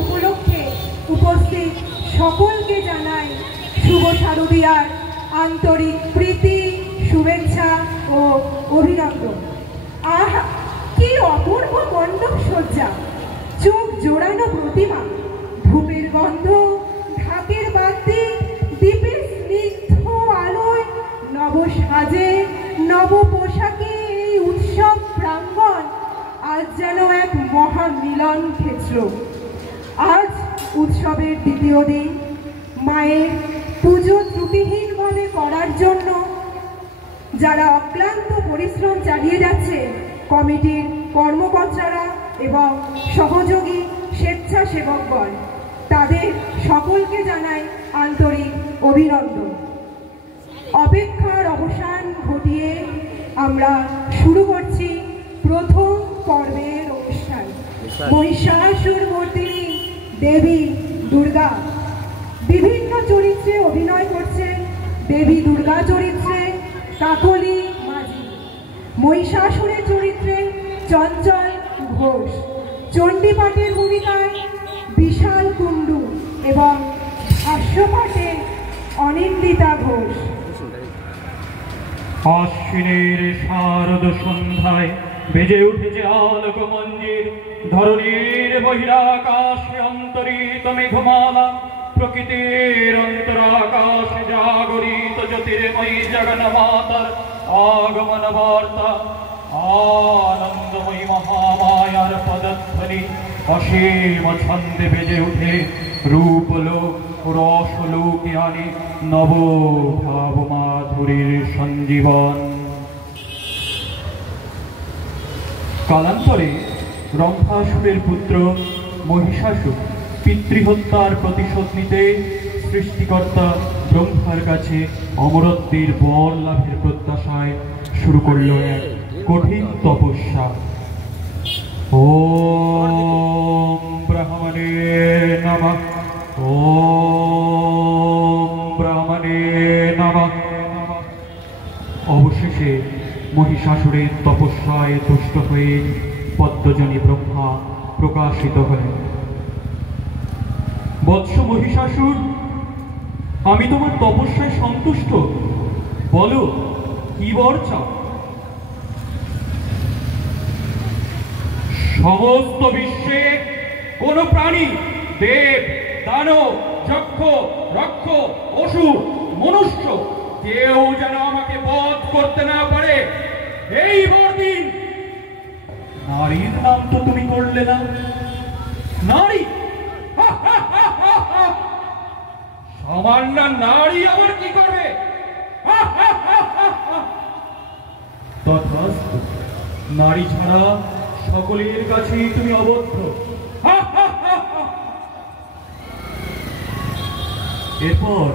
উপলক্ষে উপস্থিত সকলকে জানাই শুভ শারদীয়ার আন্তরিক প্রীতি, শুভেচ্ছা ও অভিনন্দন। আহা, কি অপূর্ব মণ্ডপ সজ্জা, চোখ জোড়ানো প্রতিমা, ধূপের গন্ধ, ঢাকের বাদ্যে, দ্বীপের স্নিগ্ধ আলোয়, নব সাজে, নব পোশাকে এই উৎসব প্রাঙ্গণ আজ যেন এক মহা মিলন ক্ষেত্র। আজ উৎসবের দ্বিতীয় দিন। মায়ের পুজো ত্রুটিহীনভাবে করার জন্য যারা অক্লান্ত পরিশ্রম চালিয়ে যাচ্ছে কমিটির কর্মকর্তারা এবং সহযোগী স্বেচ্ছাসেবকগণ, তাদের সকলকে জানাই আন্তরিক অভিনন্দন। অপেক্ষার অবসান ঘটিয়ে আমরা শুরু করছি প্রথম পর্বের অনুষ্ঠান। মহিষাসুর মর্দিনী দেবী দুর্গা। বিভিন্ন চরিত্রে অভিনয় করছেন দেবী দুর্গা চরিত্রে কাকলি মাঝি, মহিষাসুরের চরিত্রে চঞ্চল ঘোষ, চণ্ডীপাঠের ভূমিকায় বিশাল কুণ্ডু এবং হাস্যপাঠে অনিন্দিতা ঘোষ। আশ্বিনের শারদ সন্ধ্যায় বেজে উঠেছে আলোক মঞ্জির, ধরণীর বহিরাকাশে অন্তরিত মেঘমালা, প্রকৃতির অন্তরাকাশে জাগরিত জ্যোতির্ময়ী জগন্মাতার আগমন বার্তা। আনন্দময়ী মহামায়ার পদধ্বনি অসীম ছন্দে বেজে উঠে রূপলোক ও রসলোকে আনে নব ভাব মাধুরীর সঞ্জীবন। কালান্তরে রম্ভাসুরের পুত্র মহিষাসুর পিতৃহত্যার প্রতিশোধ নিতে সৃষ্টিকর্তা ব্রহ্মার কাছে অমরত্বের বর লাভের প্রত্যাশায় শুরু করল এক কঠিন তপস্যা। ওম ব্রাহ্মণে নমঃ, ওম ব্রাহ্মণে নমঃ। অবশেষে মহিষাসুরের তপস্যায় তুষ্ট হয়ে পদ্মজনী ব্রহ্মা প্রকাশিত হলেন। বৎস মহিষাসুর, আমি তোমার তপস্যায় সন্তুষ্ট, বলো কি বর চাও? সমস্ত বিশ্বে কোন প্রাণী, দেব, দানব, যক্ষ, রক্ষ, অসুর, মনুষ্য কেউ যেন আমাকে বধ করতে না পারে, এই বর দিন। নারীর নাম তো তুমি করলে না। নারী? সামান্য নারী আবার কি করবে? তথাস্তু, নারী ছাড়া সকলের কাছেই তুমি অবদ্ধ। এরপর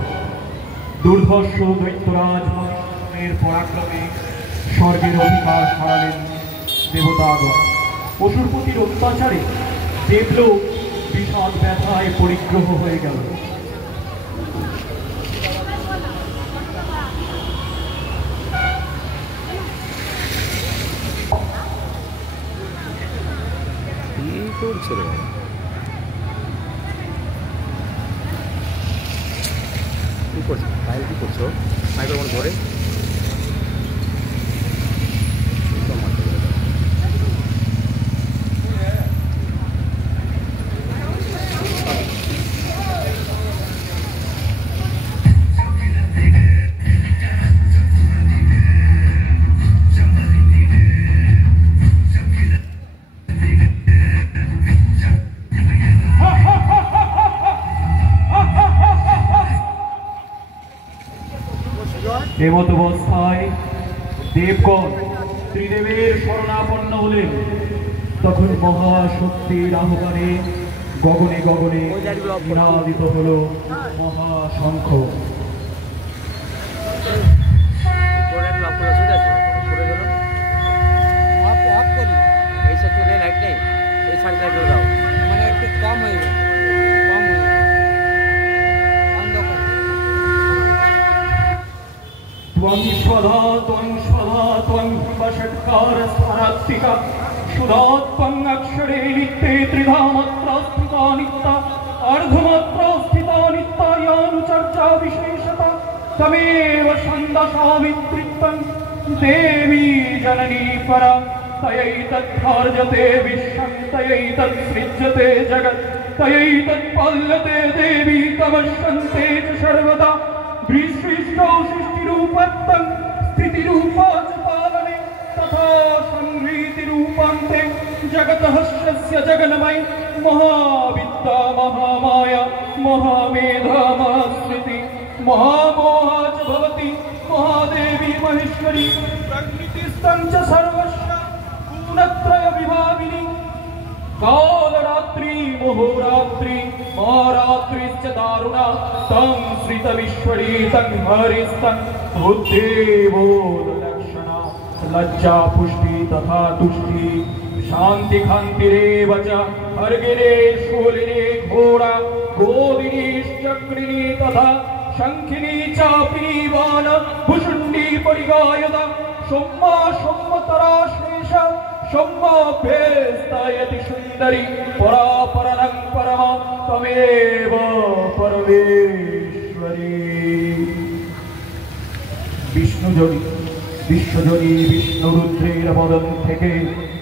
দুর্ধর্ষ দৈত্যরাজ মহিষাসুরের পরাক্রমে স্বর্গের অধিকার হারালেন দেবতাগণ। অসুরপতির অত্যাচারে দেবলোক বিষাদ ব্যথায় পরিগ্রহ হয়ে গেল। কি করছো? মাইক্রোফোন ধরে এমত অবস্থায় দেবগণ ত্রিদেবের শরণাপন্ন হলেন। তখন মহাশক্তির আহ্বানে গগনে গগনে নিনাদিত হল মহাশঙ্খ। सुधात्मं अक्षरे नित्ये त्रिधा मात्रा स्थिता नित्या अर्धमात्रा स्थिता नित्यानुचर्चा विशेषता तमेव छन्दसामि तृप्तं देवी जननी परा तयैतद्धार्यते विश्वं तयैतत्सृज्यते जगत् तयैतत्पाल्यते देवी तमश्यन्ते च सर्वदा दृष्टिष्टौ सृष्टिरूपत्तं स्थितिरूपा च पालने तथा संहृतिरूपान्ते जगतः शस्य जगन्मयी महाविद्या महामाया महामेधा महास्मृति महामोहा च भवति महादेवी महेश्वरी प्रकृतिस्थं च सर्वस्य गुणत्रय विभाविनी कालरात्रि मुहुरात्रि महारात्रिश्च दारुणा तं श्रितविश्वरी तं हरिस्तं बुद्धिबोधलक्षणा लज्जा पुष्टि तथा तुष्टि शांति खान्तिरेव च अर्गिने शूलिने घोरा गोदिनी चक्रिणी तथा शंखिनी चापिनी वान भुषुण्डी परिगायता सोम्मा सोम्मतरा शेष सोम्माभ्यस्तायति सुंदरी परापरं परमा तमेव परमेश्वरी विष्णुजनी विश्वजनी विष्णुरुद्रेर बदन থেকে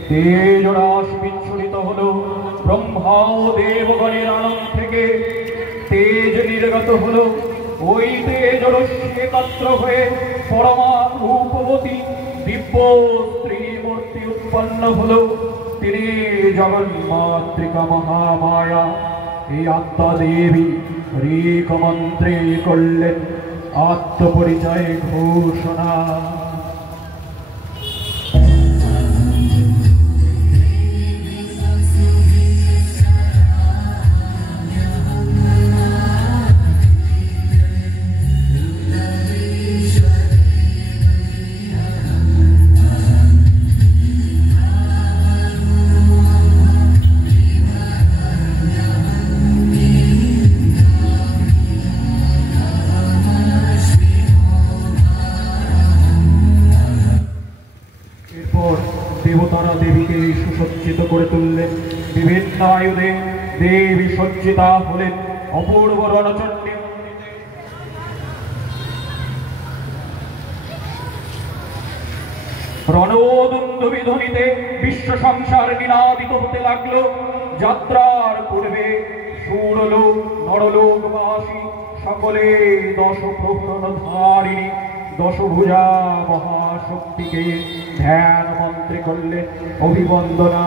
তেজরাশ বিচ্ছুরিত হলো ব্রহ্মা ও দেবগণের আনন্দ থেকে তেজ নির্গত হলো ওই তেজরশ্মি একত্র হয়ে পরমা রূপবতী দিব্য স্ত্রী মূর্তি উৎপন্ন হলো তিনি জগন্মাতৃকা মহামায়া এই আত্মা দেবী ঋক মন্ত্রে করলেন আত্মপরিচয় ঘোষণা দেবতারা দেবীকে সুসজ্জিত করে তুললেন বিভিন্ন আয়ুধে দেবী সজ্জিতা হলেন অপূর্ব রণচণ্ডী রণোদুন্দুভি ধ্বনিতে বিশ্ব সংসার নিনাদিত হতে লাগলো যাত্রার পূর্বে সুরলোক নরলোকবাসী সকলে দশ প্রহরণ ধারিণী দশভুজা মহাশক্তিকে ধ্যান মন্ত্রে করলেন অভিবন্দনা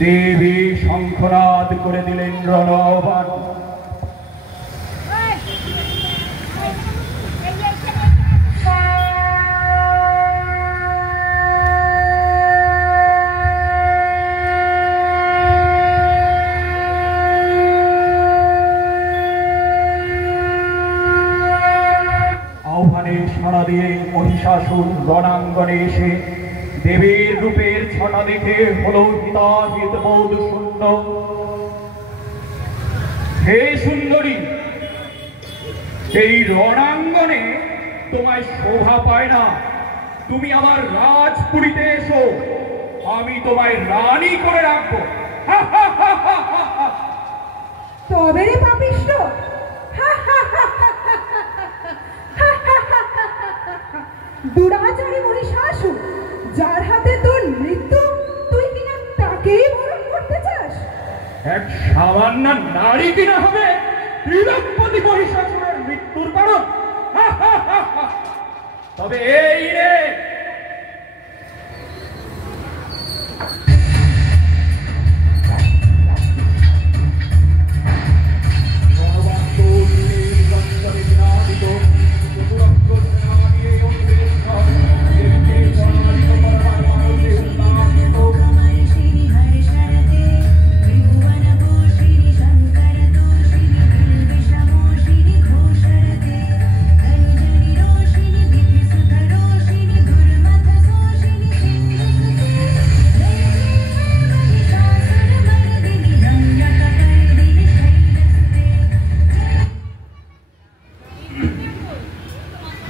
দেবী শঙ্খনাদ করে দিলেন রণ আহ্বান মহিষাসুর রণাঙ্গনে এসে দেবীর রূপের ছটা দেখে হলো হিতাহিত বোধ শূন্য। হে সুন্দরী, এই রণাঙ্গনে তোমায় শোভা পায় না। তুমি আমার রাজপুরীতে এসো, আমি তোমায় রানী করে রাখবো। তবে রে পাপিষ্ঠ, দুরাচারী মহিষাসুর, যার হাতে তোর মৃত্যু, তুই কিনা তাকেই বরণ করতে চাস? এক সামান্য নারী কিনা হবে ত্রিলোকপতি মহিষাসুরের মৃত্যুর কারণ? তবে এই রে,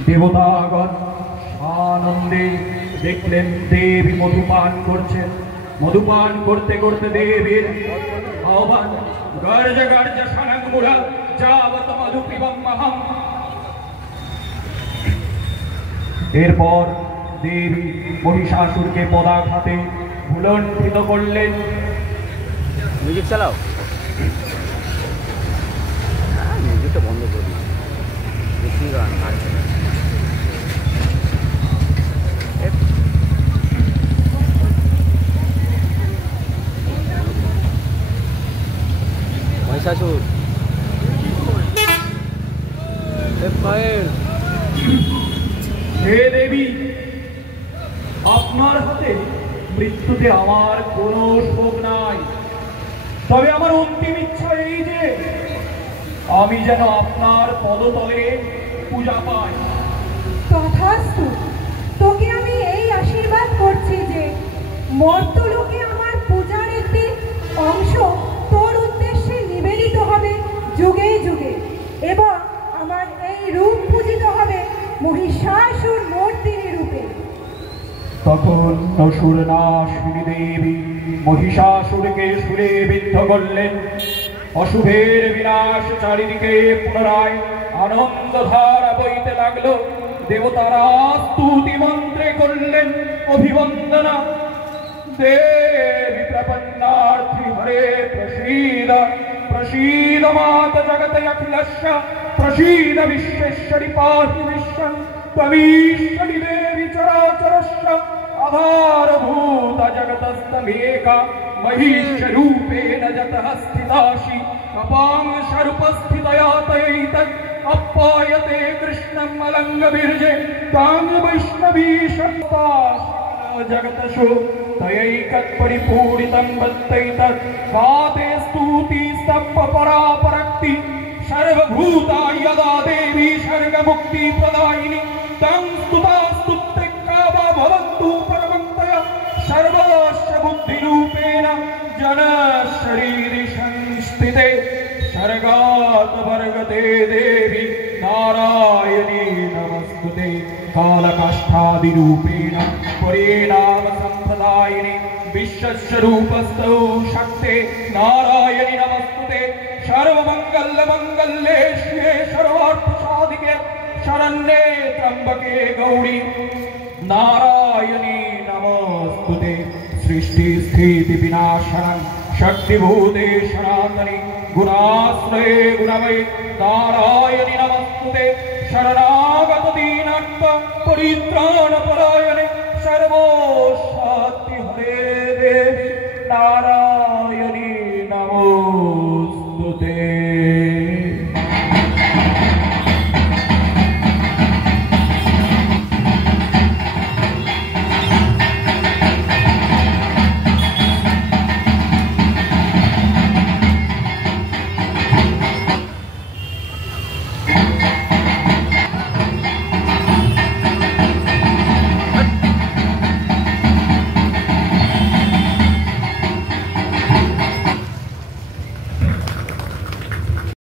দেবতাগণ আনন্দে দেখলেন দেবী মধুপান করছেন। মধুপান করতে করতে দেবীর আহ্বান, গর্জ গর্জ সনঙ্গুলা যাবত মধু পিবম্মহম। এরপর দেবী মহিষাসুরকে পদাঘাতে ভুলণ্ঠিত করলেন। মিউজিক চালাও, মিউজিকটা বন্ধ করুন, বেশি গান আছে। মহিষাসুর হে দেবী, আপনার হাতে মৃত্যুতে আমার কোনো শোক নাই। তবে আমার অন্তিম ইচ্ছা এই যে আমি যেন আপনার পদতলে পূজা পাই। তথাস্তু, তোকে আমি এই আশীর্বাদ করছি যে মর্তলোকে আমার পূজার একটি অংশ তোর উদ্দেশ্যে নিবেদিত হবে যুগে যুগে, এবং আমার এই রূপ পূজিত হবে মহিষাসুর মূর্তির রূপে। তখন অসুরনাশিনী দেবী মহিষাসুরকে সুরে বিদ্ধ করলেন। অশুভের বিনাশ চারিদিকে পুনরায় আনন্দধারা বইতে লাগলো। দেবতারা স্তুতি মন্ত্রে করলেন অভিবন্দনা। দেবী প্রপন্নার্থী হরে প্রসীদ, প্রসীদ মাত জগত অখিলস্য, প্রসীদ বিশ্বেশ্বরি পাহি বিশ্বং, ত্বমীশ্বরি দেবী চরাচরস্য, আধারভূত জগতস্তমেকা মহিষরূপেণ যতঃ স্থিতাসি, কপাংশরূপস্থিতয়া তয়ৈতৎ আপ্যায়তে কৃষ্ণম অলঙ্গবির্জে, তাং বৈষ্ণবী সত্তাস জগতশো তয়ৈকৎ পরিপূরিतं বত্তৈতৎ, গাতে स्तुति स्तब्ध परापरक्ति सर्वभूता यदा देवी सर्गमुक्ति प्रदायिनी, तं स्तुता स्तुत्या भवन्तु परमन्तया सर्वस्य बुद्धिरूपेण जन शरीरि संस्थिते, सर्गात् वर्गते देवी नारायणी नमस्तुते, कालकाष्ठादिरूपेण परिणाम संप्रदायिनी विश्वस्वरूपस्थौ शक्ते नारायणी नमस्तुते, सर्वमंगल मंगल्ये शिवे सर्वार्थ साधिके शरण्ये त्र्यंबके गौरी नारायणी नमस्तुते, सृष्टि स्थिति विनाशनं शक्तिभूते सनातनी गुणाश्रये गुणमये नारायणी नमस्तुते, शरणागत दीनार्थ परित्राण परायणे सर्वशक्ति हरे देवी नारायणी।